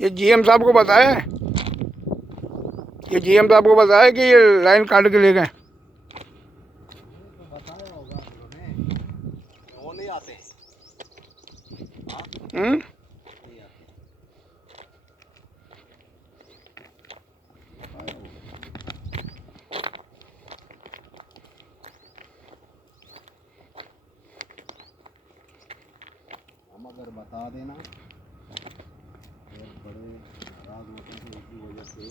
ये जीएम साहब को बताया है? ये जीएम साहब को बताया कि ये लाइन काट के ले गए? बताया होगा उन्होंने। वो नहीं आते। हाँ हम्म। नहीं आते, बताया होगा। हम अगर बता देना फिर बड़े नाराज होते हैं तो इसी वजह से